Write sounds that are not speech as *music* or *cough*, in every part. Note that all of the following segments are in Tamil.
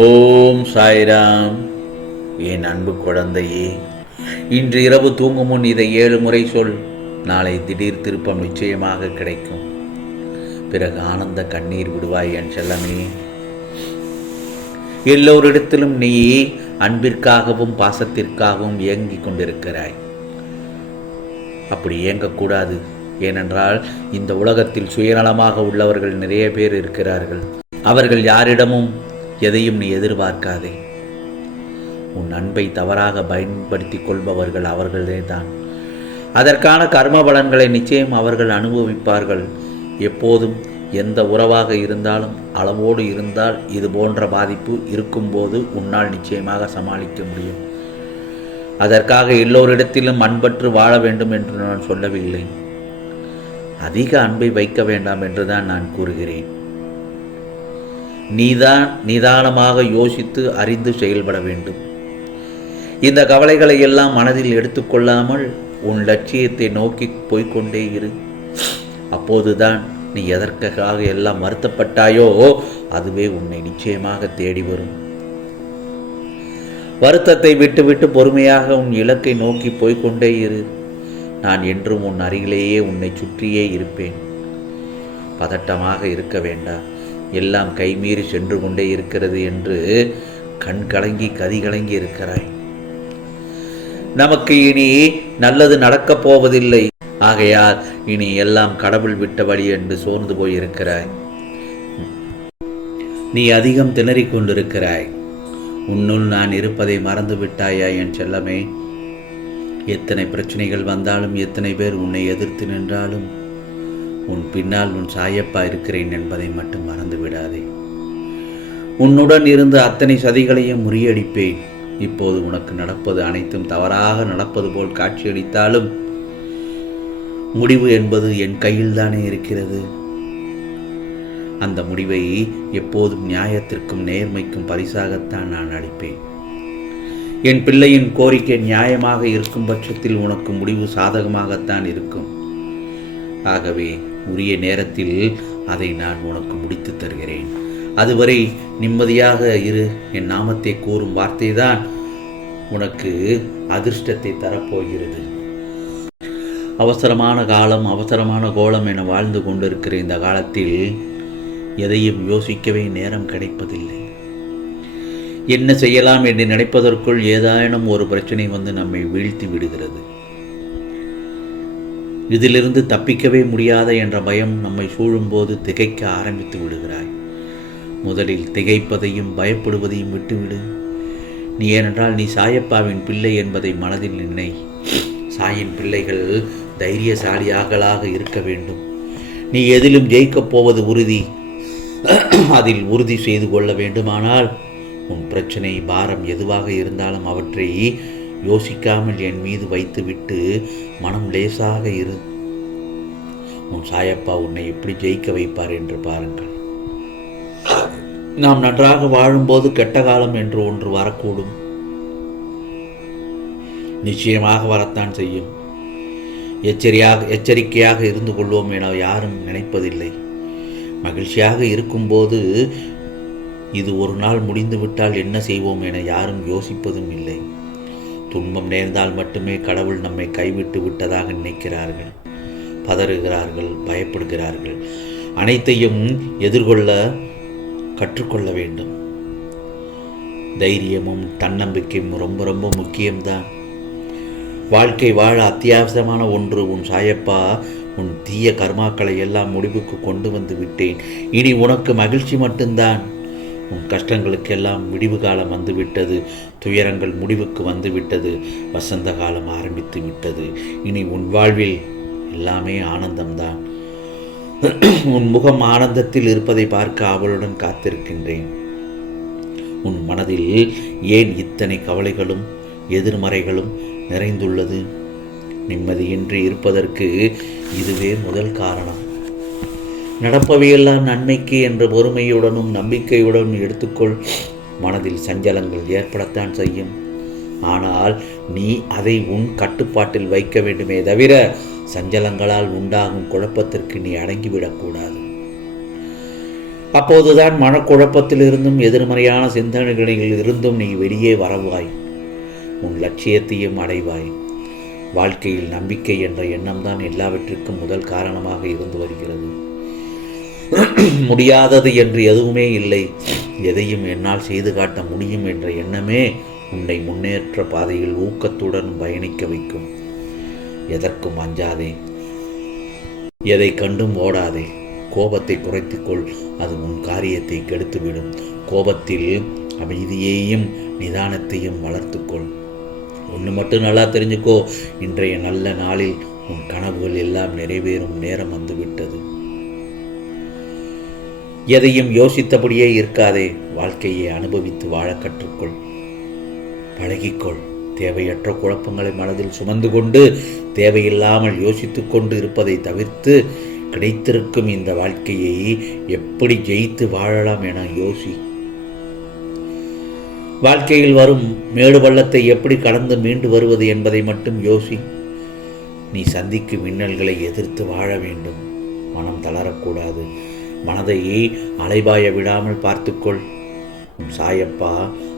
ஓம் சாய்ராம். என் அன்பு குழந்தையே இன்று இரவு தூங்கும் முன் இதை ஏழு முறை சொல். நாளை திடீர் திருப்பம் நிச்சயமாக கிடைக்கும். பிறகு ஆனந்த கண்ணீர் விடுவாய் என் செல்லமே. எல்லோரிடத்திலும் நீ அன்பிற்காகவும் பாசத்திற்காகவும் இயங்கிக் கொண்டிருக்கிறாய். அப்படி இயங்கக்கூடாது. ஏனென்றால் இந்த உலகத்தில் சுயநலமாக உள்ளவர்கள் நிறைய பேர் இருக்கிறார்கள். அவர்கள் யாரிடமும் எதையும் நீ எதிர்பார்க்காதே. உன் அன்பை தவறாக பயன்படுத்தி கொள்பவர்கள் அவர்களே தான். அதற்கான கர்ம பலன்களை நிச்சயம் அவர்கள் அனுபவிப்பார்கள். எப்போதும் எந்த உறவாக இருந்தாலும் அளவோடு இருந்தால் இது போன்ற பாதிப்பு இருக்கும்போது உன்னால் நிச்சயமாக சமாளிக்க முடியும். அதற்காக எல்லோரிடத்திலும் அன்பற்று வாழ வேண்டும் என்று நான் சொல்லவில்லை. அதிக அன்பை வைக்க வேண்டாம் என்றுதான் நான் கூறுகிறேன். நீதான் நிதானமாக யோசித்து அறிந்து செயல்பட வேண்டும். இந்த கவலைகளை எல்லாம் மனதில் எடுத்துக்கொள்ளாமல் உன் லட்சியத்தை நோக்கி போய்க்கொண்டே இரு. அப்போதுதான் நீ எதற்காக எல்லாம் வருத்தப்பட்டாயோ அதுவே உன்னை நிச்சயமாக தேடி வரும். வருத்தத்தை விட்டுவிட்டு பொறுமையாக உன் இலக்கை நோக்கி போய்கொண்டே இரு. நான் என்றும் உன் அருகிலேயே உன்னை சுற்றியே இருப்பேன். பதட்டமாக இருக்க வேண்டாம். எல்லாம் கைமீறி சென்று கொண்டே இருக்கிறது என்று கண் கலங்கி கதி கலங்கி இருக்கிறாய். நமக்கு இனி நல்லது நடக்கப் போவதில்லை. ஆகையால் இனி எல்லாம் கடவுள் விட்ட வழி என்று சோர்ந்து போயிருக்கிறாய். நீ அதிகம் திணறிக் கொண்டிருக்கிறாய். உன்னுள் நான் இருப்பதை மறந்து விட்டாயா என் செல்லமே? எத்தனை பிரச்சனைகள் வந்தாலும் எத்தனை பேர் உன்னை எதிர்த்து நின்றாலும் உன் பின்னால் உன் சாயப்பா இருக்கிறேன் என்பதை மட்டும் மறந்து விடாதே உன்னுடன் இருந்து அத்தனை சதிகளையும் முறியடிப்பேன். இப்போது உனக்கு நடப்பது அனைத்தும் தவறாக நடப்பது போல் காட்சியளித்தாலும் முடிவு என்பது என் கையில்தானே இருக்கிறது. அந்த முடிவை எப்போதும் நியாயத்திற்கும் நேர்மைக்கும் பரிசாகத்தான் நான் அளிப்பேன். என் பிள்ளையின் கோரிக்கை நியாயமாக இருக்கும் பட்சத்தில் உனக்கு முடிவு சாதகமாகத்தான் இருக்கும். ஆகவே உரிய நேரத்தில் அதை நான் உனக்கு முடித்து தருகிறேன். அதுவரை நிம்மதியாக இரு. என் நாமத்தை கூறும் வார்த்தை தான் உனக்கு அதிர்ஷ்டத்தை தரப்போகிறது. அவசரமான காலம் அவசரமான கோலம் என வாழ்ந்து கொண்டிருக்கிற இந்த காலத்தில் எதையும் யோசிக்கவே நேரம் கிடைப்பதில்லை. என்ன செய்யலாம் என்று நினைப்பதற்குள் ஏதாயினும் ஒரு பிரச்சனை வந்து நம்மை வீழ்த்தி விடுகிறது. இதிலிருந்து தப்பிக்கவே முடியாத என்ற பயம் நம்மை சூழும்போது திகைக்க ஆரம்பித்து விடுகிறாய். முதலில் திகைப்பதையும் பயப்படுவதையும் விட்டுவிடு. நீ ஏனென்றால் நீ சாயப்பாவின் பிள்ளை என்பதை மனதில் நினை. சாயின் பிள்ளைகள் தைரியசாலியாகலாக இருக்க வேண்டும். நீ எதிலும் ஜெயிக்கப் போவது உறுதி. அதில் உறுதி செய்து கொள்ள வேண்டுமானால் உன் பிரச்சனை பாரம் எதுவாக இருந்தாலும் அவற்றை யோசிக்காமல் என் மீது வைத்துவிட்டு மனம் லேசாக இரு. உன் சாயப்பா உன்னை எப்படி ஜெயிக்க வைப்பார் என்று பாருங்கள். நாம் நன்றாக வாழும்போது கெட்ட காலம் என்று ஒன்று வரக்கூடும். நிச்சயமாக வரத்தான் செய்யும். எச்சரியாக எச்சரிக்கையாக இருந்து கொள்வோம் என யாரும் நினைப்பதில்லை. மகிழ்ச்சியாக இருக்கும்போது இது ஒரு நாள் முடிந்துவிட்டால் என்ன செய்வோம் என யாரும் யோசிப்பதும் இல்லை. துன்பம் நேர்ந்தால் மட்டுமே கடவுள் நம்மை கைவிட்டு விட்டதாக நினைக்கிறார்கள். பதறுகிறார்கள் பயப்படுகிறார்கள். அனைத்தையும் எதிர்கொள்ள கற்றுக்கொள்ள வேண்டும். தைரியமும் தன்னம்பிக்கையும் ரொம்ப ரொம்ப முக்கியம்தான். வாழ்க்கை வாழ அத்தியாவசியமான ஒன்று உன் சாயப்பா உன் தீய கர்மாக்களை எல்லாம் முடிவுக்கு கொண்டு வந்து விட்டேன். இனி உனக்கு மகிழ்ச்சி மட்டும்தான். உன் கஷ்டங்களுக்கெல்லாம் முடிவு காலம் வந்துவிட்டது. துயரங்கள் முடிவுக்கு வந்துவிட்டது. வசந்த காலம் ஆரம்பித்து விட்டது. இனி உன் வாழ்வில் எல்லாமே ஆனந்தம்தான். உன் முகம் ஆனந்தத்தில் இருப்பதை பார்க்க அவளுடன் காத்திருக்கின்றேன். உன் மனதில் ஏன் இத்தனை கவலைகளும் எதிர்மறைகளும் நிறைந்துள்ளது? நிம்மதியின்றி இருப்பதற்கு இதுவே முதல் காரணம். நடப்பவையெல்லாம் நன்மைக்கு என்ற பொறுமையுடனும் நம்பிக்கையுடனும் எடுத்துக்கொள். மனதில் சஞ்சலங்கள் ஏற்படத்தான் செய்யும். ஆனால் நீ அதை உன் கட்டுப்பாட்டில் வைக்க வேண்டுமே தவிர சஞ்சலங்களால் உண்டாகும் குழப்பத்திற்கு நீ அடங்கிவிடக்கூடாது அப்போதுதான் மனக்குழப்பத்திலிருந்தும் எதிர்மறையான சிந்தனைகளில் இருந்தும் நீ வெளியே வரவாய். உன் லட்சியத்தையும் அடைவாய். வாழ்க்கையில் நம்பிக்கை என்ற எண்ணம்தான் எல்லாவற்றிற்கும் முதல் காரணமாக இருந்து வருகிறது. *clears throat* முடியாதது என்று எதுவுமே இல்லை. எதையும் என்னால் செய்து காட்ட முடியும் என்ற எண்ணமே உன்னை முன்னேற்ற பாதையில் ஊக்கத்துடன் பயணிக்க வைக்கும். எதற்கும் அஞ்சாதே. எதை கண்டும் ஓடாதே. கோபத்தை குறைத்துக்கொள். அது உன் காரியத்தை கெடுத்துவிடும். கோபத்தில் அமைதியையும் நிதானத்தையும் வளர்த்துக்கொள். ஒன்று மட்டும் நல்லா தெரிஞ்சுக்கோ. இன்றைய நல்ல நாளில் உன் கனவுகள் எல்லாம் நிறைவேறும் நேரம் வந்துவிட்டது. எதையும் யோசித்தபடியே இருக்காதே வாழ்க்கையை அனுபவித்து வாழ கற்றுக்கொள். பழகிக்கொள். தேவையற்ற குழப்பங்களை மனதில் சுமந்து கொண்டு தேவையில்லாமல் யோசித்து கொண்டு இருப்பதை தவிர்த்து கிடைத்திருக்கும் இந்த வாழ்க்கையை எப்படி ஜெயித்து வாழலாம் என யோசி. வாழ்க்கையில் வரும் மேடு பள்ளத்தை எப்படி கடந்து மீண்டு வருவது என்பதை மட்டும் யோசி. நீ சந்திக்கும் மின்னல்களை எதிர்த்து வாழ வேண்டும். மனம் தளரக்கூடாது. மனதை அலைபாய விடாமல் பார்த்துக்கொள். உன் சாயப்பா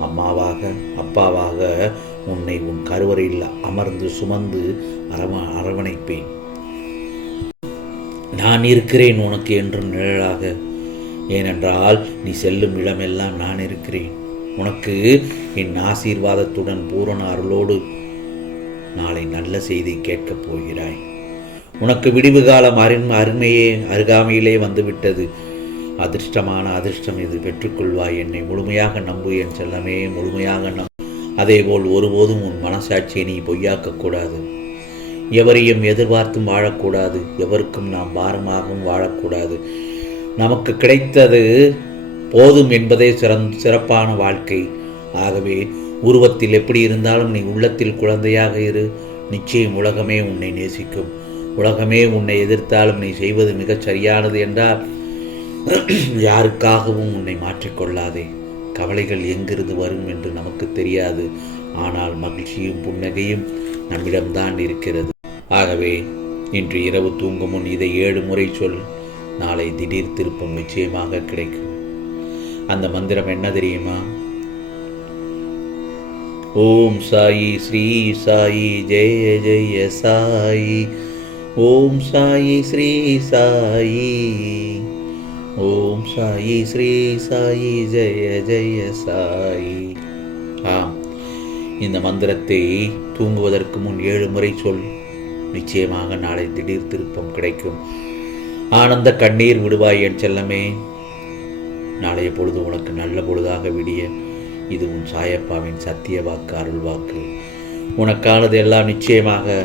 அம்மாவாக அப்பாவாக உன்னை உன் கருவறையில் அமர்ந்து சுமந்து அரவ அரவணைப்பேன். நான் இருக்கிறேன் உனக்கு என்றும் நிழலாக. ஏனென்றால் நீ செல்லும் இடமெல்லாம் நான் இருக்கிறேன். உனக்கு என் ஆசீர்வாதத்துடன் பூரண அருளோடு நாளை நல்ல செய்தி கேட்கப் போகிறாய். உனக்கு விடிவு காலம் அருண் அருமையே அருகாமையிலே வந்துவிட்டது. அதிர்ஷ்டமான அதிர்ஷ்டம் இது பெற்றுக்கொள்வாய் என்னை. முழுமையாக நம்பு என் செல்லமே முழுமையாக நம். அதேபோல் ஒருபோதும் உன் மனசாட்சியை நீ பொய்யாக்கக்கூடாது எவரையும் எதிர்பார்த்தும் வாழக்கூடாது. எவருக்கும் நாம் பாரமாகவும் வாழக்கூடாது. நமக்கு கிடைத்தது போதும் என்பதே சிறந் சிறப்பான வாழ்க்கை. ஆகவே உருவத்தில் எப்படி இருந்தாலும் நீ உள்ளத்தில் குழந்தையாக இரு. நிச்சயம் உலகமே உன்னை நேசிக்கும். உலகமே உன்னை எதிர்த்தாலும் நீ செய்வது மிகச் சரியானது என்றால் யாருக்காகவும் உன்னை மாற்றிக்கொள்ளாதே கவலைகள் எங்கிருந்து வரும் என்று நமக்கு தெரியாது. ஆனால் மகிழ்ச்சியும் புன்னகையும் நம்மிடம்தான் இருக்கிறது. ஆகவே இன்று இரவு தூங்கும் முன் இதை ஏழு முறை சொல். நாளை திடீர் திருப்பம் நிச்சயமாக கிடைக்கும். அந்த மந்திரம் என்ன தெரியுமா? ஓம் சாயி ஸ்ரீ சாயி ஜெய ஜெய சாயி. ஓம் சாயி ஸ்ரீ சாயி. ஓம் சாயி ஸ்ரீ சாயி ஜெய ஜெய சாயி. ஆம் இந்த மந்திரத்தை தூங்குவதற்கு முன் ஏழு முறை சொல். நிச்சயமாக நாளை திடீர் திருப்பம் கிடைக்கும். ஆனந்த கண்ணீர் விடுவாய் என் செல்லமே. நாளைய பொழுது உனக்கு நல்ல பொழுதாக விடிய இது உன் சாயப்பாவின் சத்திய வாக்கு அருள் வாக்கு. உனக்கானது எல்லாம் நிச்சயமாக